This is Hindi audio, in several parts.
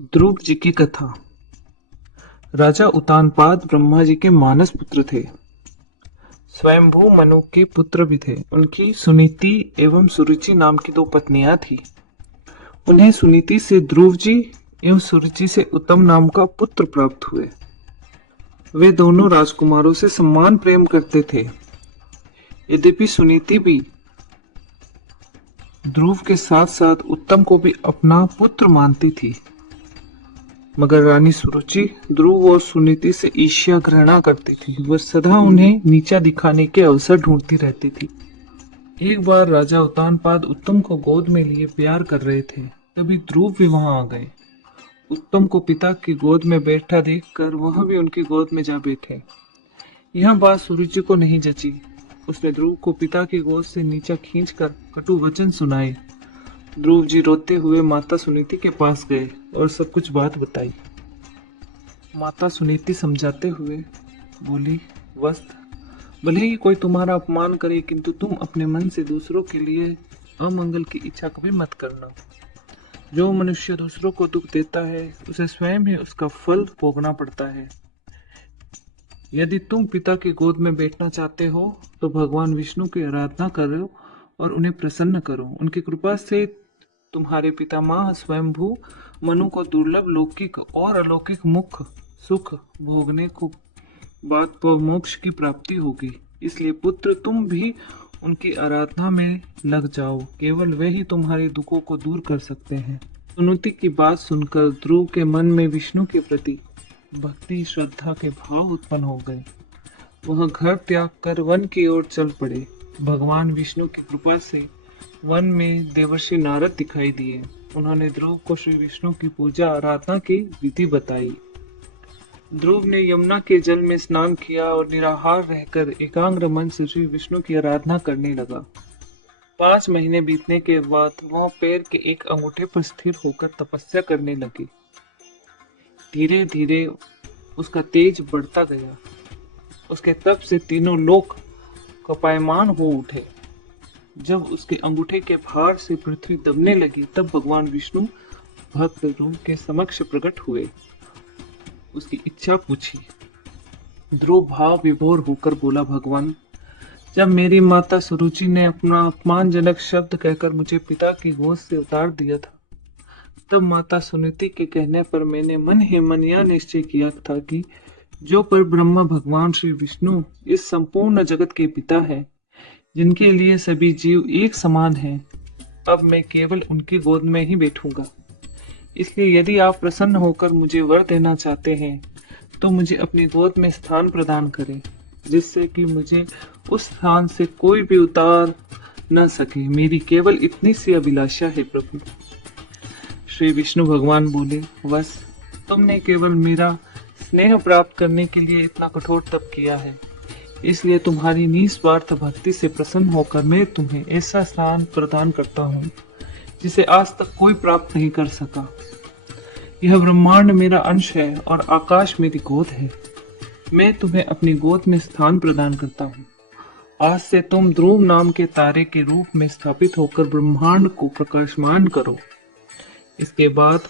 ध्रुव जी की कथा। राजा उत्तानपाद ब्रह्मा जी के मानस पुत्र थे। स्वयंभू मनु के पुत्र भी थे। उनकी सुनीति एवं सुरुचि नाम की दो पत्नियां थी। उन्हें सुनीति से ध्रुव जी एवं सुरुचि से उत्तम नाम का पुत्र प्राप्त हुए। वे दोनों राजकुमारों से समान प्रेम करते थे। यद्यपि सुनीति भी ध्रुव के साथ साथ उत्तम को भी अपना पुत्र मानती थी, मगर रानी सुरुचि ध्रुव और सुनीति से ईर्ष्या घृणा करती थी। वह सदा उन्हें नीचा दिखाने के अवसर ढूंढती रहती थी। एक बार राजा उत्तानपाद उत्तम को गोद में लिए प्यार कर रहे थे, तभी ध्रुव भी वहां आ गए। उत्तम को पिता की गोद में बैठा देखकर वह भी उनकी गोद में जा बैठे। यह बात सुरुचि को नहीं जची। उसने ध्रुव को पिता की गोद से नीचा खींचकर कटु वचन सुनाए। ध्रुव जी रोते हुए माता सुनीति के पास गए और सब कुछ बात बताई। माता सुनीति समझाते हुए बोली, वस्त, भले ही कोई तुम्हारा अपमान करे, किंतु तुम अपने मन से दूसरों के लिए अमंगल की इच्छा कभी मत करना। जो मनुष्य दूसरों को दुख देता है, उसे स्वयं ही उसका फल भोगना पड़ता है। यदि तुम पिता की गोद में बैठना चाहते हो, तो भगवान विष्णु की आराधना करो और उन्हें प्रसन्न करो। उनकी कृपा से तुम्हारे पितामह स्वयंभू मनु को दुर्लभ लौकिक और अलौकिक मुख सुख भोगने को बाद पर मोक्ष की प्राप्ति होगी। इसलिए पुत्र, तुम भी उनकी आराधना में लग जाओ। केवल वे ही तुम्हारे दुखों को दूर कर सकते हैं। सुनीति की बात सुनकर ध्रुव के मन में विष्णु के प्रति भक्ति श्रद्धा के भाव उत्पन्न हो गए। वह घर त्याग कर वन की ओर चल पड़े। भगवान विष्णु की कृपा से वन में देवर्षि नारद दिखाई दिए। उन्होंने ध्रुव को श्री विष्णु की पूजा आराधना की विधि बताई। ध्रुव ने यमुना के जल में स्नान किया और निराहार रहकर एकाग्र मन से श्री विष्णु की आराधना करने लगा। 5 महीने बीतने के बाद वह पैर के एक अंगूठे पर स्थिर होकर तपस्या करने लगी। धीरे धीरे उसका तेज बढ़ता गया। उसके तप से तीनों लोक कपायमान हो उठे। जब उसके अंगूठे के भार से पृथ्वी दबने लगी, तब भगवान विष्णु भक्त ध्रुव के समक्ष प्रकट हुए। उसकी इच्छा पूछी। ध्रुव भाव विभोर होकर बोला, भगवान, जब मेरी माता सुरुचि ने अपना अपमानजनक शब्द कहकर मुझे पिता की गोद से उतार दिया था, तब माता सुनीति के कहने पर मैंने मन ही मन यह निश्चय किया था कि जो पर ब्रह्मा भगवान श्री विष्णु इस संपूर्ण जगत के पिता है, जिनके लिए सभी जीव एक समान हैं, अब मैं केवल उनकी गोद में ही बैठूंगा। इसलिए यदि आप प्रसन्न होकर मुझे वर देना चाहते हैं, तो मुझे अपनी गोद में स्थान प्रदान करें, जिससे कि मुझे उस स्थान से कोई भी उतार न सके। मेरी केवल इतनी सी अभिलाषा है प्रभु। श्री विष्णु भगवान बोले, बस तुमने केवल मेरा स्नेह प्राप्त करने के लिए इतना कठोर तप किया है, इसलिए तुम्हारी निस्वार्थ भक्ति से प्रसन्न होकर मैं तुम्हें ऐसा स्थान प्रदान करता हूँ जिसे आज तक कोई प्राप्त नहीं कर सका। यह ब्रह्मांड मेरा अंश है और आकाश मेरी गोद है। मैं तुम्हें अपनी गोद में स्थान प्रदान करता हूँ। आज से तुम ध्रुव नाम के तारे के रूप में स्थापित होकर ब्रह्मांड को प्रकाशमान करो। इसके बाद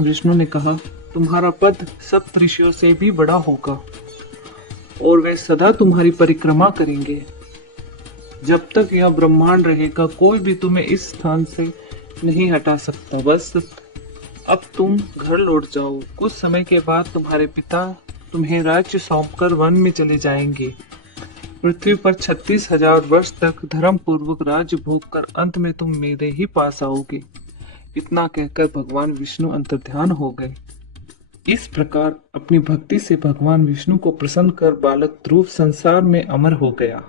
विष्णु ने कहा, तुम्हारा पद सप्त ऋषियों से भी बड़ा होगा और वे सदा तुम्हारी परिक्रमा करेंगे। जब तक यह ब्रह्मांड रहेगा, कोई भी तुम्हें इस स्थान से नहीं हटा सकता। बस अब तुम घर लौट जाओ। कुछ समय के बाद तुम्हारे पिता तुम्हें राज्य सौंपकर वन में चले जाएंगे। पृथ्वी पर 36,000 वर्ष तक धर्म पूर्वक राज्य भोग कर अंत में तुम मेरे ही पास आओगे। इतना कहकर भगवान विष्णु अंतर्ध्यान हो गए। इस प्रकार अपनी भक्ति से भगवान विष्णु को प्रसन्न कर बालक ध्रुव संसार में अमर हो गया।